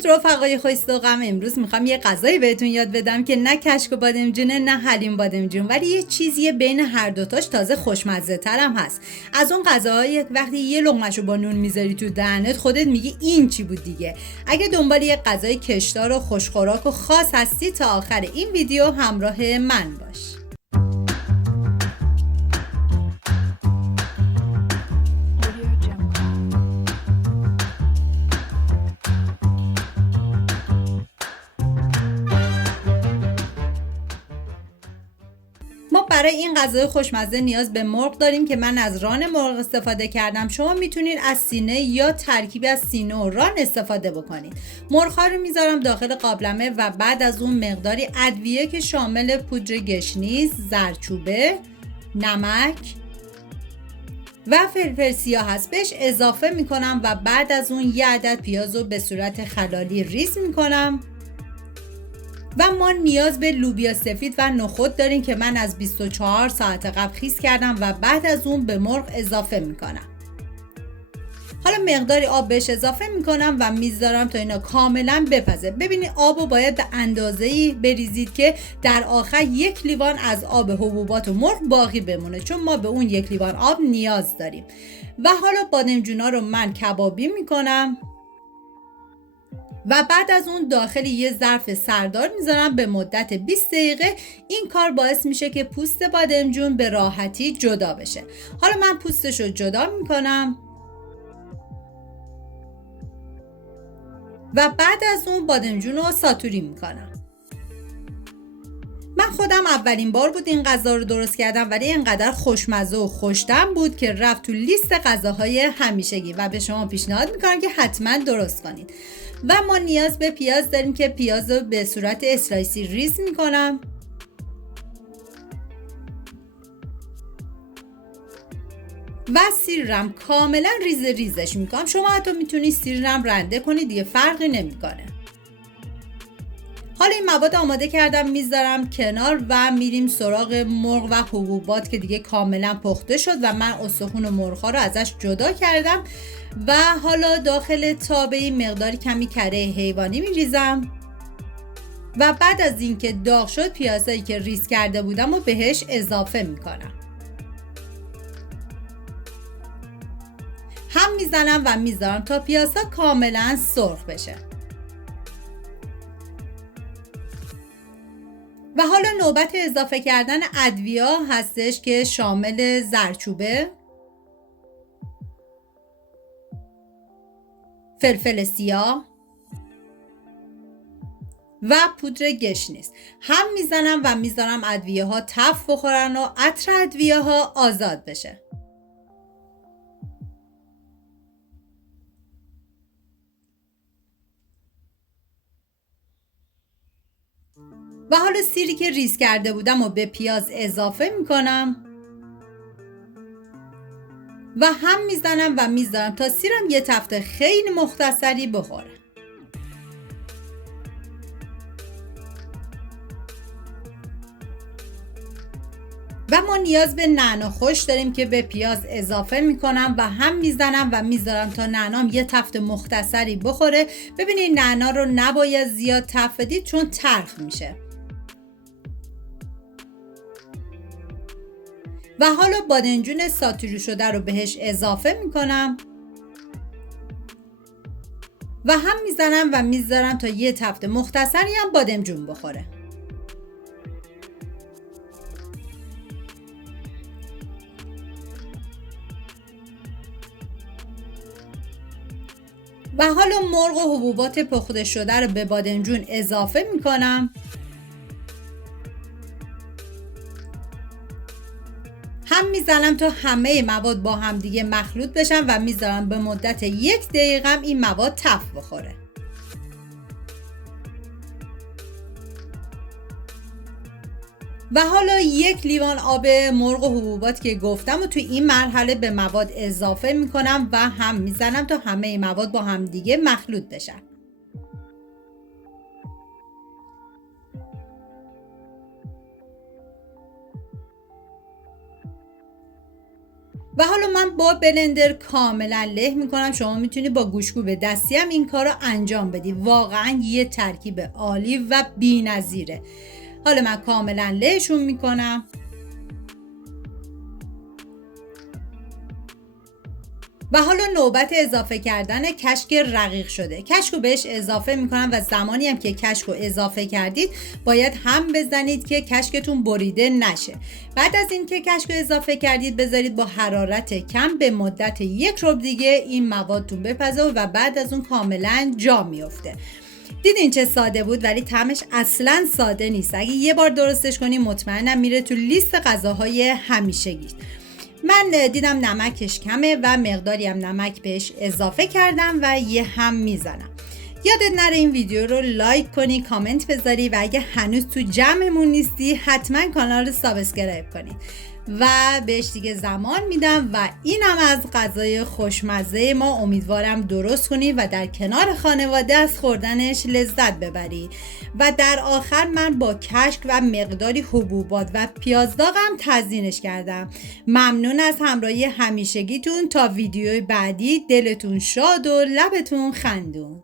درود رفقای خوش‌ذوقم. امروز میخوام یه غذایی بهتون یاد بدم که نه کشک و بادمجونه نه حلیم بادمجون، ولی یه چیزیه بین هر دوتاش، تازه خوشمزه ترم هست. از اون غذاهایی وقتی یه لقمه‌شو با نون میذاری تو دهنت خودت میگی این چی بود دیگه. اگه دنبال یه غذای کشدار و خوشخوراک و خاص هستی تا آخر این ویدیو همراه من باش. ما برای این غذای خوشمزه نیاز به مرغ داریم که من از ران مرغ استفاده کردم. شما میتونید از سینه یا ترکیب از سینه و ران استفاده بکنید. مرغ‌ها رو میذارم داخل قابلمه و بعد از اون مقداری ادویه که شامل پودر گشنیز، زردچوبه، نمک و فلفل سیاه هست بهش اضافه میکنم و بعد از اون یه عدد پیاز رو به صورت خلالی ریز میکنم. و ما نیاز به لوبیا سفید و نخود داریم که من از 24 ساعت قبل خیس کردم و بعد از اون به مرغ اضافه میکنم. حالا مقداری آب بهش اضافه میکنم و میذارم تا اینا کاملا بپزه. ببینید آبو باید به اندازه‌ای بریزید که در آخر 1 لیوان از آب حبوبات و مرغ باقی بمونه، چون ما به اون 1 لیوان آب نیاز داریم. و حالا بادمجونا رو من کبابی میکنم و بعد از اون داخل یه ظرف سردار میذارم به مدت 20 دقیقه. این کار باعث میشه که پوست بادمجون به راحتی جدا بشه. حالا من پوستش رو جدا میکنم و بعد از اون بادمجون رو ساتوری میکنم. من خودم اولین بار بود این غذا رو درست کردم، ولی اینقدر خوشمزه و خوش‌طعم بود که رفت تو لیست غذاهای همیشگی و به شما پیشنهاد میکنم که حتما درست کنید. و ما نیاز به پیاز داریم که پیاز رو به صورت اسلایسی ریز میکنم و سیرم کاملا ریزش میکنم. شما حتی میتونید سیرم رنده کنید دیگه، فرقی نمیکنه. حالا این مواد آماده کردم میذارم کنار و میریم سراغ مرغ و حبوبات که دیگه کاملا پخته شد و من استخون و مرغ‌ها رو ازش جدا کردم و حالا داخل تابه مقداری کمی کره حیوانی میریزم و بعد از اینکه داغ شد پیازایی که ریز کرده بودم و بهش اضافه میکنم. هم میزنم و میذارم تا پیازها کاملا سرخ بشه. و حالا نوبت اضافه کردن ادویه هستش که شامل زردچوبه، فلفل سیاه و پودر گشنیز. هم میزنم و میذارم ادویه ها تف بخورن و عطر ادویه ها آزاد بشه. و حالا سیری که ریز کرده بودم و به پیاز اضافه میکنم و هم میزنم و میذارم تا سیرم یه تفته خیلی مختصری بخوره. و ما نیاز به نعنا خوش داریم که به پیاز اضافه میکنم و هم میزنم و میذارم تا نعنام یه تفته مختصری بخوره. ببینید نعنا رو نباید زیاد تفت بدید چون تلخ میشه. و حالا بادمجون ساتوری شده رو بهش اضافه میکنم و هم میزنم و میذارم تا یه تفته مختصری هم بادمجون بخوره. و حالا مرغ و حبوبات پخته شده رو به بادمجون اضافه میکنم. هم میزنم تا همه مواد با هم دیگه مخلوط بشن و میذارم به مدت 1 دقیقه این مواد تف بخوره. و حالا 1 لیوان آب مرغ و حبوبات که گفتم و توی این مرحله به مواد اضافه میکنم و هم میزنم تا همه مواد با هم دیگه مخلوط بشن. و حالا من با بلندر کاملا له میکنم. شما میتونی با گوشکوب دستی هم این کار رو انجام بدی. واقعا یه ترکیب عالی و بی‌نظیره. حالا من کاملا لهشون میکنم. و حالا نوبت اضافه کردن کشک رقیق شده. کشک رو بهش اضافه میکنم و زمانی هم که کشک رو اضافه کردید باید هم بزنید که کشکتون بریده نشه. بعد از این که کشک رو اضافه کردید بذارید با حرارت کم به مدت 1 ربع دیگه این موادتون بپزه و بعد از اون کاملا جا میفته. دیدین چه ساده بود، ولی طعمش اصلا ساده نیست. اگه یه بار درستش کنی مطمئنم میره تو لیست غذاهای همیشگی. من دیدم نمکش کمه و مقداری هم نمک بهش اضافه کردم و یه هم میزنم. یادت نره این ویدیو رو لایک کنی، کامنت بذاری و اگه هنوز تو جمعمون نیستی حتما کانال رو سابسکرایب کنی. و بهش دیگه زمان میدم و اینم از غذای خوشمزه ما. امیدوارم درست کنی و در کنار خانواده از خوردنش لذت ببری. و در آخر من با کشک و مقداری حبوبات و پیاز داغم تزیینش کردم. ممنون از همراهی همیشگیتون. تا ویدیوی بعدی دلتون شاد و لبتون خندون.